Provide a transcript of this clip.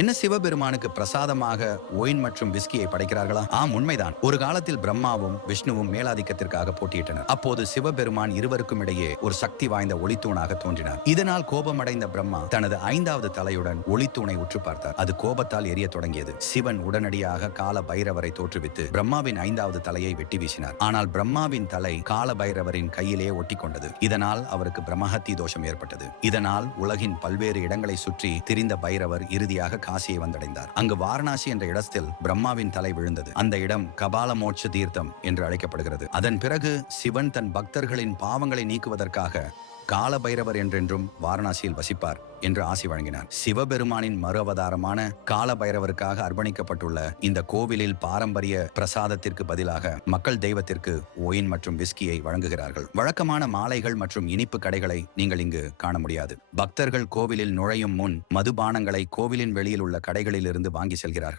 என்ன சிவபெருமானுக்கு பிரசாதமாக ஒயின் மற்றும் விஸ்கியை படைக்கிறார்களா? ஆம், உண்மைதான். ஒரு காலத்தில் பிரம்மாவும் விஷ்ணுவும் மேலாதிக்கத்திற்காக போட்டியிட்டனர். அப்போது சிவபெருமான் இருவருக்கும் இடையே ஒரு சக்தி வாய்ந்த ஒளித்தூணாக தோன்றினார். இதனால் கோபமடைந்த பிரம்மா தனது 5வது தலையுடன் ஒளித்தூணை உற்று பார்த்தார். அது கோபத்தால் எரிய தொடங்கியது. சிவன் உடனடியாக கால பைரவரை தோற்றுவித்து பிரம்மாவின் 5வது தலையை வெட்டி வீசினார். ஆனால் பிரம்மாவின் தலை கால பைரவரின் கையிலேயே ஒட்டி கொண்டது. இதனால் அவருக்கு பிரம்மஹத்தி தோஷம் ஏற்பட்டது. இதனால் உலகின் பல்வேறு இடங்களை சுற்றி திரிந்த பைரவர் இறுதியாக காசியை வந்தடைந்தார். அங்கு வாரணாசி என்ற இடத்தில் பிரம்மாவின் தலை விழுந்தது. அந்த இடம் கபால மோட்ச தீர்த்தம் என்று அழைக்கப்படுகிறது. அதன் பிறகு சிவன் தன் பக்தர்களின் பாவங்களை நீக்குவதற்காக கால பைரவர் என்றென்றும் வாரணாசியில் வசிப்பார் என்று ஆசி வழங்கினார். சிவபெருமானின் மறு அவதாரமான கால பைரவருக்காக அர்ப்பணிக்கப்பட்டுள்ள இந்த கோவிலில் பாரம்பரிய பிரசாதத்திற்கு பதிலாக மக்கள் தெய்வத்திற்கு ஒயின் மற்றும் விஸ்கியை வழங்குகிறார்கள். வழக்கமான மாலைகள் மற்றும் இனிப்பு கடைகளை நீங்கள் இங்கு காண முடியாது. பக்தர்கள் கோவிலில் நுழையும் முன் மதுபானங்களை கோவிலின் வெளியில் உள்ள கடைகளில் இருந்து வாங்கி செல்கிறார்கள்.